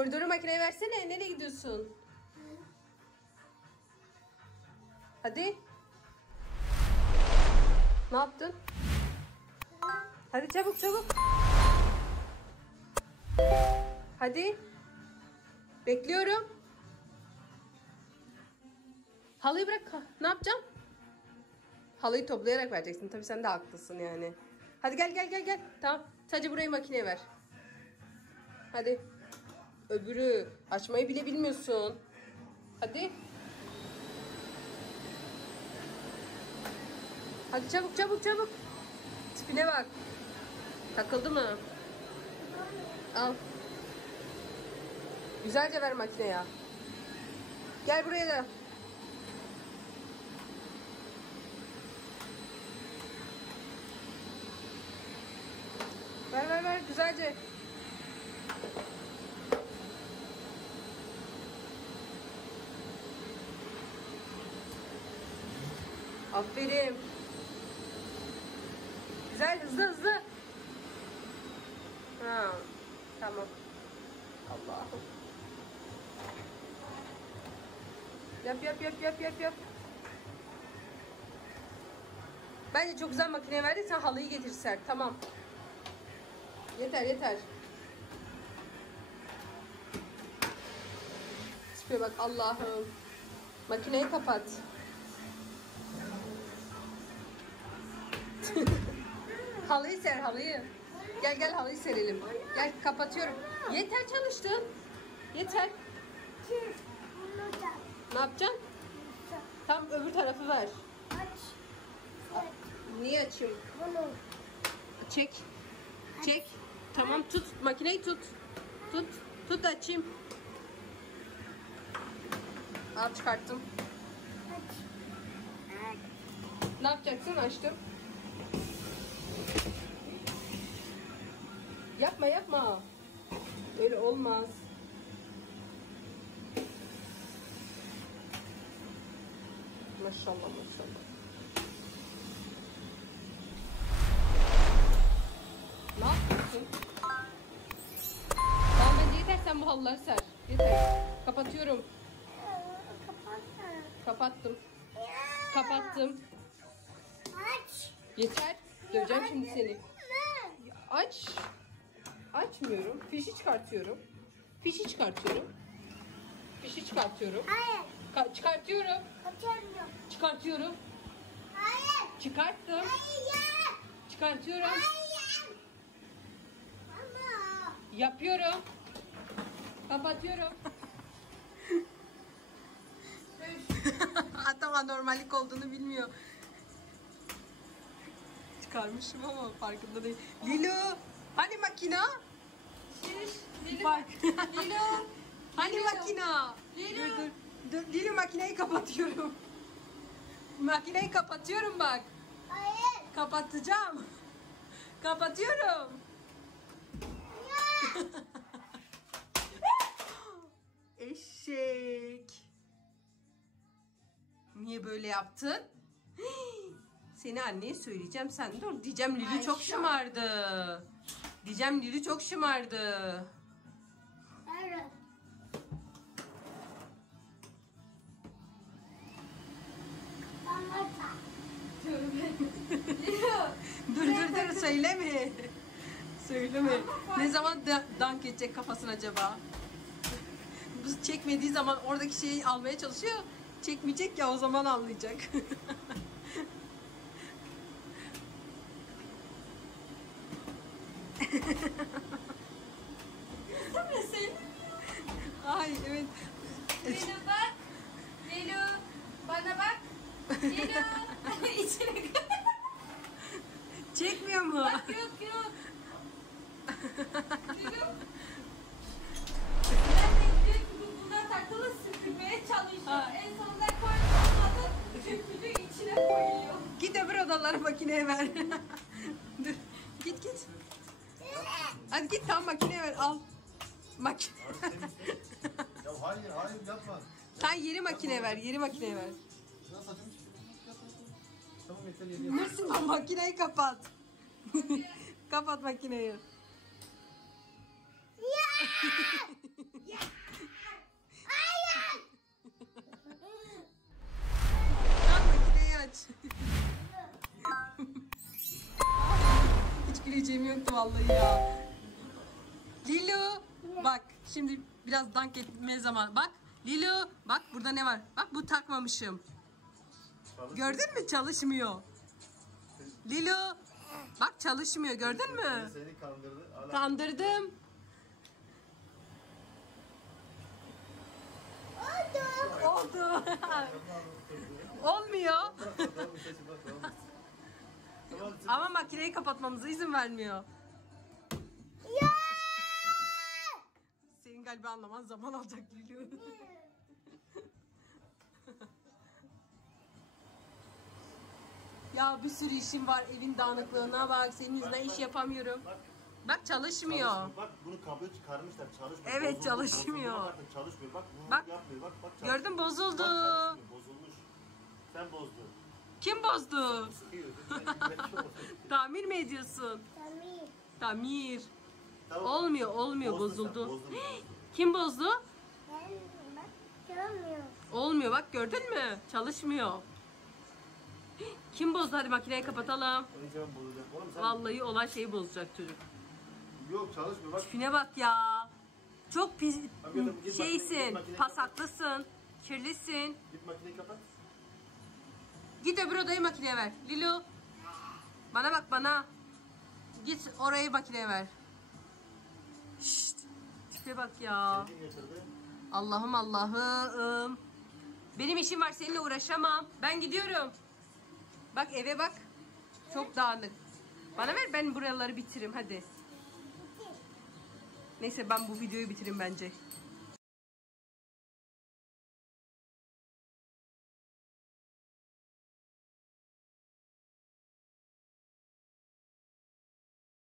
Koridoru makineye versene. Nereye gidiyorsun? Hadi. Ne yaptın? Hadi çabuk çabuk. Hadi. Bekliyorum. Halıyı bırak. Ne yapacağım? Halıyı toplayarak vereceksin. Tabii sen de haklısın yani. Hadi gel gel gel gel. Tamam. Sadece burayı makineye ver. Hadi. Öbürü. Açmayı bile bilmiyorsun. Hadi. Hadi çabuk çabuk çabuk. Tipine bak. Takıldı mı? Al. Güzelce ver makineye. Gel buraya da. Ver ver ver güzelce. Aferin. Güzel hızlı hızlı. Ha, tamam. Allah'ım. Yap yap yap yap yap yap. Bence çok güzel makineye verdik. Sen halıyı getir sert. Tamam. Yeter yeter. Tipe bak Allah'ım. Makineyi kapat. Halıyı ser halıyı. Gel gel halıyı serelim. Gel kapatıyorum. Yeter çalıştın. Yeter. Ne yapacaksın? Tam öbür tarafı ver. Niye açayım? Çek. Çek. Tamam tut. Makineyi tut. Tut. Tut açayım. Al çıkarttım. Ne yapacaksın? Açtım. Yapma yapma. Öyle olmaz. Maşallah maşallah. Ne yapıyorsun? Tamam bence yeter sen bu halıları ser. Yeter. Kapatıyorum. Kapattım. Kapattım. Aç. Yeter. Döveceğim şimdi seni. Aç. Açmıyorum. Fişi çıkartıyorum. Fişi çıkartıyorum. Fişi çıkartıyorum. Hayır. Çıkartıyorum. Kaçamıyorum. Çıkartıyorum. Hayır. Çıkarttım. Hayır. Çıkartıyorum. Hayır. Ama. Yapıyorum. Kapatıyorum. Hatta anormallik olduğunu bilmiyor. Çıkarmışım ama farkında değil. Lilo, hani makina? Bak. Lilo. Hani Lilo. makina? Lilo. Dur. Lilo makineyi kapatıyorum. Makineyi kapatıyorum bak. Hayır. Kapatacağım. Kapatıyorum. Eşek. Niye böyle yaptın? Seni anneye söyleyeceğim, sen dur. Diyeceğim Lili çok şımardı. Diyeceğim Lili çok şımardı. Evet. Anlatan. Dur söyleme. Söyleme. Ne zaman dank edecek kafasına acaba? Bu çekmediği zaman oradaki şeyi almaya çalışıyor. Çekmeyecek ya, o zaman anlayacak. Ay evet. Lilo bak. Lilo. Bana bak. Lilo. İçine Çekmiyor mu? bak yok yok. Lilo. Ben de diyor ki bu buna takılı süpürmeye çalışıyor. Ha. En sonunda koymadı. Süpürü içine koyuyor. Git öbür odaları makineye ver. Dur. Git. Hadi git tam makineye ver, al. Makine. Ya hayır yapma. Sen yeri makineye ver, yeri makineye ver. Şuna saçımı çıkıyor. Tamam yeter yeri. Makineyi kapat. Kapat makineyi. Ya. diyeceğim yoktu vallahi ya. Lilo bak şimdi biraz dank etme zamanı. Bak Lilo bak burada ne var? Bak bu takmamışım. Gördün mü? Çalışmıyor. Lilo bak çalışmıyor gördün mü? Seni kandırdı. Al. Kandırdım. Oldu. Olmuyor. Tamam. Ama makineyi kapatmamıza izin vermiyor. Senin galiba anlaman zaman alacak Lilo. Ya bir sürü işim var evin dağınıklığına bak senin yüzünden iş yapamıyorum. Bak çalışmıyor. Bak bunu kablo çıkarmışlar. Çalışmıyor. Evet, Bozuldu, çalışmıyor. bozuldu. Bak artık çalışmıyor. Bak bunu Bak. yapmıyor. Bak çalışmıyor. Gördün bozuldu. Bak çalışmıyor. Bozulmuş. Sen bozdun. Kim bozdu? Sıkıyor. Tamir mi ediyorsun? Tamir. Tamir. Tamam. Olmuyor Bozdun sen, bozuldu. bozdun. Kim bozdu? Ben bak görmüyorum. Olmuyor bak gördün mü? Çalışmıyor. Kim bozdu? Hadi makineyi kapatalım. Önce ben bozacağım. Oğlum sen... Vallahi olan şeyi bozacak çocuk. Yok çalışmıyor. Bak. Tipine bak ya. Çok pis Abi git şeysin, makineyi pasaklısın, kirlisin. Git makineyi kapat. Git öbür odayı makineye ver. Lilo. Bana bak bana. Git orayı makineye ver. Şşt. Tipe bak ya. Seni kim getirdi? Allah'ım Allah'ım. Benim işim var seninle uğraşamam. Ben gidiyorum. Bak eve bak. Çok dağınık. Bana ver ben buraları bitireyim hadi. Neyse ben bu videoyu bitireyim bence.